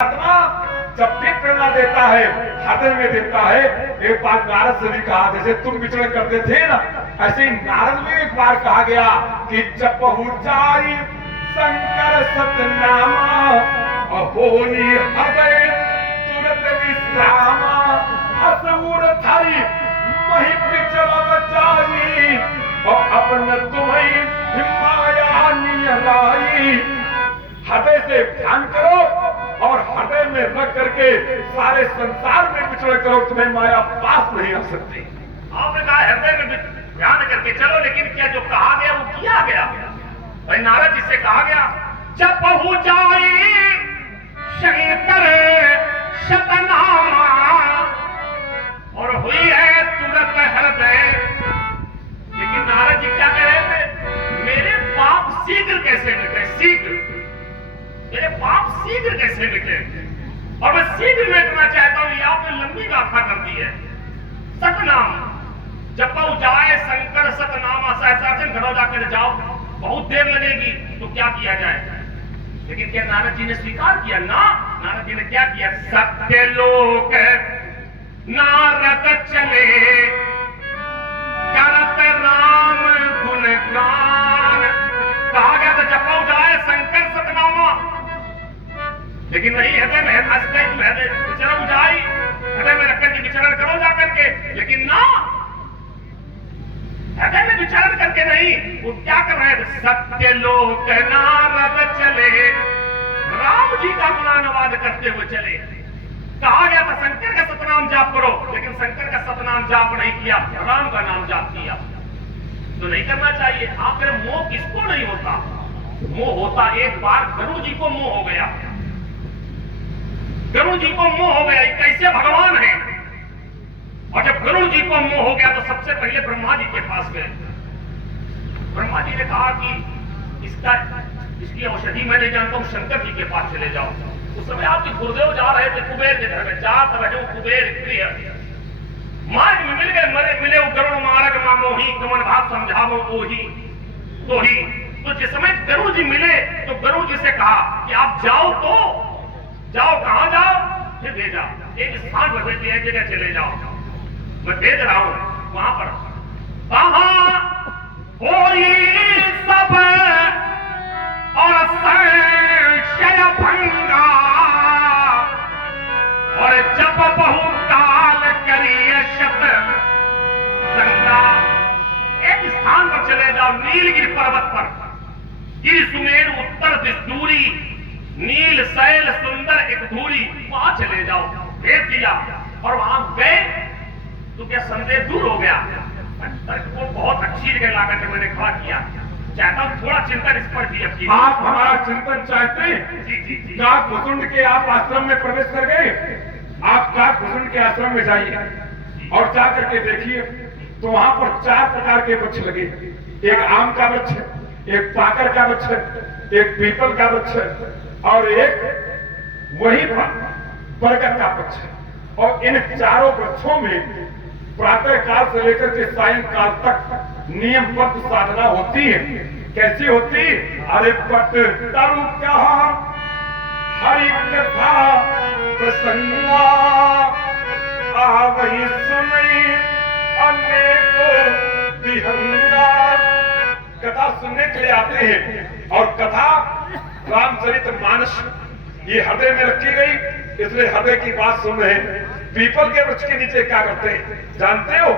आत्मा जब भी प्रेरणा देता है हृदय में देता है। एक बार नारद से भी कहा, जैसे तुम विचरण करते थे ना, ऐसे ही नारद में एक बार कहा गया कि जब पहुंचाई शंकर सतनामा होई हृदय तुरंत विश्रामा असुर थारी मही विचरण जाई और अपन तुम्हें माया नियलाई। हृदय से ध्यान करो और हृदय में रख करके सारे संसार में विचरण करो, तुम्हें माया पास नहीं आ सकती। आपने कहा हृदय में ध्यान करके चलो, लेकिन क्या जो कहा गया वो किया गया? भाई नारद जी से कहा गया, जब पहुंचाई शंकर शतनामा और हुई है तुरंत हृदय। लेकिन नारद जी क्या कह रहे थे? मेरे पाप शीघ्र कैसे मिटे? शीघ्र मेरे पाप शीघ्र कैसे मिटे? और मैं शीघ्र मिटना चाहता हूं। ये आपने लंबी गाथा कर दी है। सतनाम जब जाए शंकर सतनामा, सहस्रार्चन घरो जाकर जाओ, बहुत देर लगेगी, तो क्या किया जाए? लेकिन क्या नारद जी ने स्वीकार किया? ना, नारद जी ने क्या किया? सत्य लोक नारद चले करत राम गुणगान। कहा गया था जब जाए शंकर सतनामा, लेकिन नहीं हृदय में हृदय विचरण जाई, हृदय में रखकर के विचरण करो जाकर के। लेकिन ना, हृदय में विचरण करके नहीं, वो क्या कर रहे थे? सत्य लोक नारद चले, राम जी का गुणानुवाद करते हुए चले। कहा गया था शंकर का सतनाम जाप करो, लेकिन शंकर का सतनाम जाप नहीं किया, राम का नाम जाप किया। तो नहीं करना चाहिए। आखिर मोह किसको नहीं होता? मोह होता, एक बार गुरु जी को मोह हो गया, गुरु जी को मोह हो गया, कैसे भगवान है। और जब गुरु जी को मोह हो गया तो सबसे पहले ब्रह्मा जी के पास गए। ब्रह्मा जी ने कहा कि इसकी औषधि मैं नहीं जानता हूं, शंकर जी के पास चले जाओ। उस समय आपके गुरुदेव जा रहे थे कुबेर के घर में, जात रहे कुबेर प्रिय, मार्ग में मिल गए, मिले गरुड़ मार्ग मोही गमन भाव समझावो ओही तो ही। तो जिस समय गुरु जी मिले तो गुरु जी से कहा कि आप जाओ, तो जाओ, कहां जाओ? फिर भेजा एक स्थान पर, भेज एक जगह चले जाओ, मैं भेज रहा हूं वहां पर। कहां होई सब और संशय भंगा, और जब बहु काल करिए शत संगा। एक स्थान पर चले जाओ, नीलगिरि पर्वत पर, गिरि सुमेरु उत्तर दिश दूरी, नील शैल सुंदर एक धूरी, वहां चले जाओ। भेज दिया और वहां गए तो क्या संदेह दूर हो गया? वो बहुत अच्छी जगह लाकर के मैंने खड़ा किया। चाहता हूं थोड़ा चिंतन इस पर भी अपनी। आप हमारा चिंतन चाहते हैं? जी जी जी। काकभूषुंड के आप आश्रम में प्रवेश कर गए। आप काकभूषुंड के आश्रम में जाइए और जाकर के देखिए तो वहां पर 4 प्रकार के वृक्ष लगे। एक आम का वृक्ष, एक पाकर का वृक्ष, एक पीपल का वृक्ष और एक वही बरगद का वृक्ष। और इन चारों वृक्षों में प्रातः काल से लेकर के सायंकाल तक नियमबद्ध साधना होती है। कैसी होती? अरे पट तरु कहा हरि कथा प्रसन्ना, वही सुनी अनेको विहंगा। कथा सुनने के लिए आते हैं और कथा रामचरितमानस ये हृदय में रखी गई, इसलिए हृदय की बात सुन रहे हैं। पीपल के वृक्ष के नीचे क्या करते हैं जानते हो?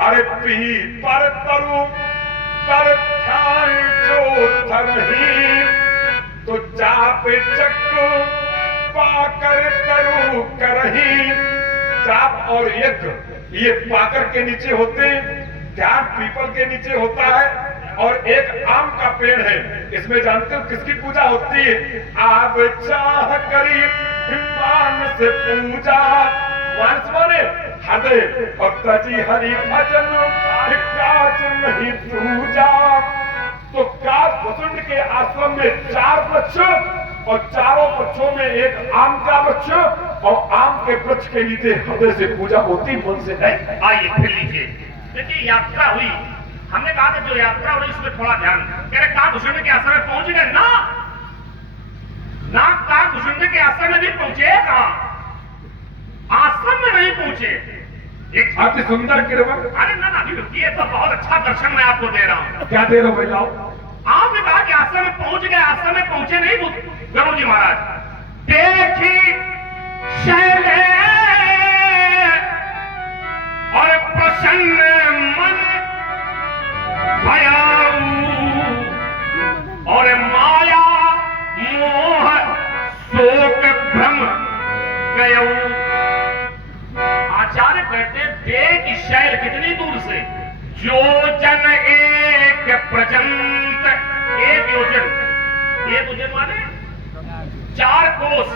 अरे पीपल तरु तर ध्यान जो धरही, तो चाप चक्र पाकर तरु करही। चाप और यज्ञ ये पाकर के नीचे होते हैं, ध्यान पीपल के नीचे होता है। और एक आम का पेड़ है, इसमें जानते हो किसकी पूजा होती है? आप चाह करी मानस पूजा, मानस माने हृदय, और तजी हरि भजन काज नहीं पूजा। तो काकभूषुंड के आश्रम में 4 वृक्ष और चारों वृक्षों में एक आम का वृक्ष, और आम के वृक्ष के नीचे हृदय से पूजा होती, मन से नहीं। आइए फिर लीजिए। देखिए यात्रा हुई, हमने कहा कि जो यात्रा हुई उसमें थोड़ा ध्यान। कह रहे काकभूषुंड के आश्रम में पहुंच गए ना, नाग काग भुषुंड के आश्रम में भी पहुंचे कहां? आश्रम में नहीं पहुंचे। एक अति सुंदर किरवल। अरे ना ना, अभी रुकिए, तो बहुत अच्छा दर्शन मैं आपको दे रहा हूं। क्या दे रहे हो भाई, लाओ। आपने कहा कि आश्रम में पहुंच गए, आश्रम में पहुंचे नहीं गुरु जी महाराज। देखी शैले और प्रसन्न मन भयाऊ और माया मोह शोक भ्रम गयऊ। आचार्य कहते देख शैल कितनी दूर से, योजन एक प्रजंत, एक योजन, एक योजन माने 4 कोस,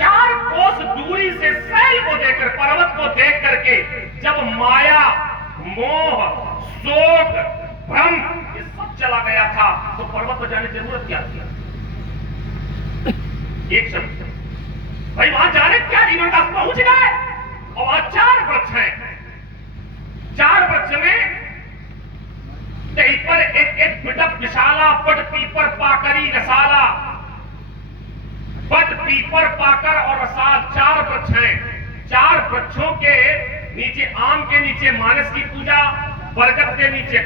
4 कोस दूरी से शैल को देखकर, पर्वत को देख करके जब माया मोह शोक भ्रम ये सब चला गया था, तो पर्वत पर जाने की जरूरत क्या थी? एक शब्द भाई, वहां जाने क्या जीवन का पहुंच गए और वहां 4 वृक्ष हैं। 4 वृक्ष में कहीं पर एक बिटप विशाला पट पीपर पाकरी रसाला, पट पीपर पाकर और रसाल 4 वृक्ष हैं। 4 वृक्षों के नीचे, आम के नीचे मानस की पूजा, बरगद के नीचे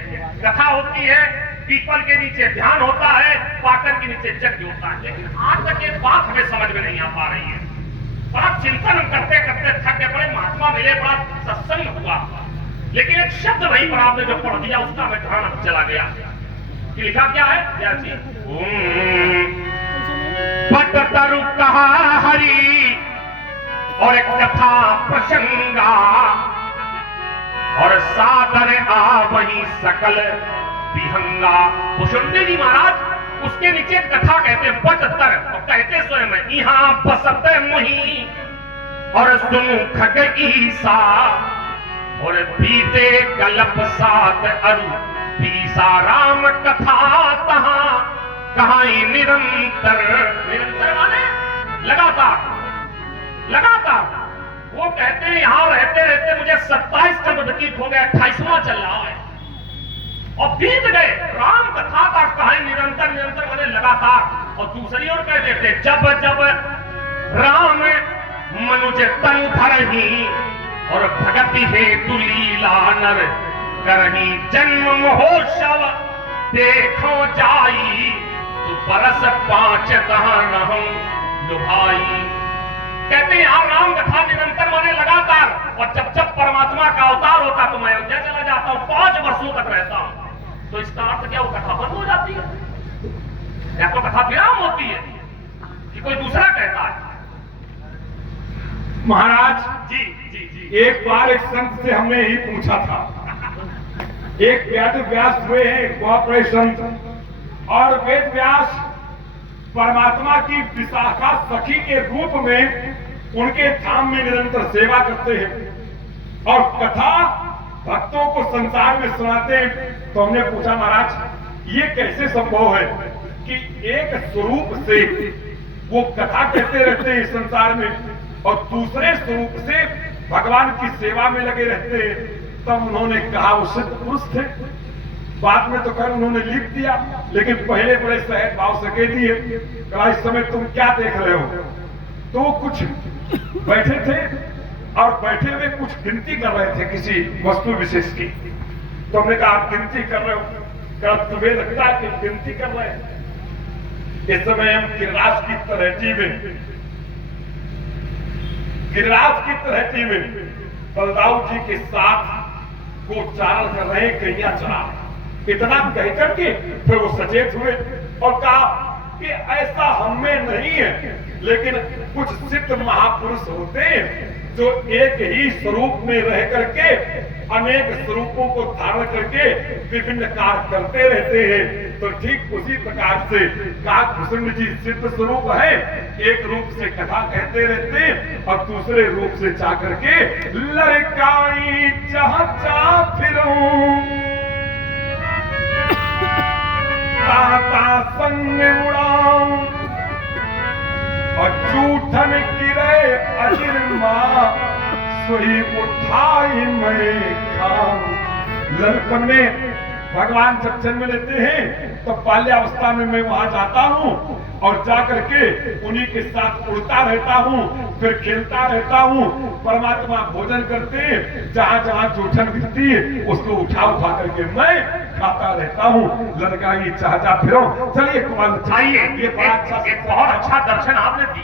कथा होती है, पीपल के नीचे ध्यान होता है, पाकर के नीचे यज्ञ होता है। लेकिन आज तक एक बात हमें समझ में नहीं आ पा रही है। बड़ा चिंतन करते करते थक गए, बड़े महात्मा मिले, बड़ा सत्संग हुआ, लेकिन एक शब्द वहीं पर आपने जो पढ़ दिया उसका मैं ध्यान चला गया कि लिखा क्या है, क्या चीज? पट तरु कहा हरि और एक कथा प्रसंगा और सादर आ वही सकल विहंगा। भुषुंड जी महाराज उसके नीचे कथा कहते हैं, पट तर, और कहते स्वयं यहाँ बसत मुहि और सुन खग ईसा और बीते कलप सात अरु पीसा राम कथा तहा कहाई निरंतर। निरंतर माने लगातार, लगातार। वो कहते हैं यहां रहते रहते मुझे 27 का व्यतीत हो गया, 28वां चल रहा है और बीत गए। राम कथा का कहानी निरंतर, निरंतर माने लगातार। और दूसरी ओर कह देते जब जब राम मनुज तनु धरही और भगति हेतु लीला नर करही जन्म महोत्सव देखो जाई तो बरस 5 दहन हम लुभाई। कहते हैं यहाँ राम कथा निरंतर माने लगातार, और जब जब परमात्मा का अवतार होता तो मैं अयोध्या चला जाता हूँ, 5 वर्षों तक रहता हूँ। तो इसका अर्थ क्या, वो कथा बंद हो जाती है या तो कथा विराम होती है कि कोई दूसरा कहता है? महाराज जी जी जी। एक बार एक संत से हमने यही पूछा था। एक वेद व्यास हुए हैं, बहुत बड़े संत, और वेद व्यास परमात्मा की विशाखा सखी के रूप में उनके धाम में निरंतर सेवा करते हैं और कथा भक्तों को संसार में सुनाते हैं। तो हमने पूछा महाराज ये कैसे संभव है कि एक स्वरूप से वो कथा कहते रहते हैं संसार में और दूसरे स्वरूप से भगवान की सेवा में लगे रहते हैं? तब उन्होंने कहा वो सिद्ध पुरुष थे। बाद में तो कर उन्होंने लिख दिया, लेकिन पहले बड़े सहज भाव से कह दिए कहा इस समय तुम क्या देख रहे हो? तो वो कुछ बैठे थे और बैठे हुए कुछ गिनती कर रहे थे किसी वस्तु विशेष की। तो हमने कहा आप गिनती कर रहे हो? कहा तुम्हें लगता है कि गिनती कर रहे हैं? इस समय हम गिरिराज की तलहटी में, गिरिराज की तलहटी में बलदाऊ जी के साथ गोचारण कर रहे, गैया चरा। इतना कह करके फिर वो सचेत हुए और कहा कि ऐसा हमें नहीं है, लेकिन कुछ सिद्ध महापुरुष होते हैं जो एक ही स्वरूप में रह करके अनेक स्वरूपों को धारण करके विभिन्न कार्य करते रहते हैं। तो ठीक उसी प्रकार से काकभूषण जी सिद्ध स्वरूप है, एक रूप से कथा कहते रहते हैं और दूसरे रूप से जा करके लड़काई जहां जा फिरूं ताता संग उड़ाऊं और जूठन गिरे अजिरमा सोई उठाई मैं खाऊं। लड़कन में भगवान जब जन्म लेते हैं तो बाल्यावस्था में मैं वहां जाता हूँ और जाकर के उन्हीं के साथ उड़ता रहता हूँ, फिर खेलता रहता हूँ। परमात्मा भोजन करते हैं, जहां जहां जूठन गिरती है उसको उठा उठा करके मैं खाता रहता हूँ। लड़का ये चाहता फिरो। चलिए कुमार आइए, ये बड़ा अच्छा एक बहुत अच्छा दर्शन आपने दिया।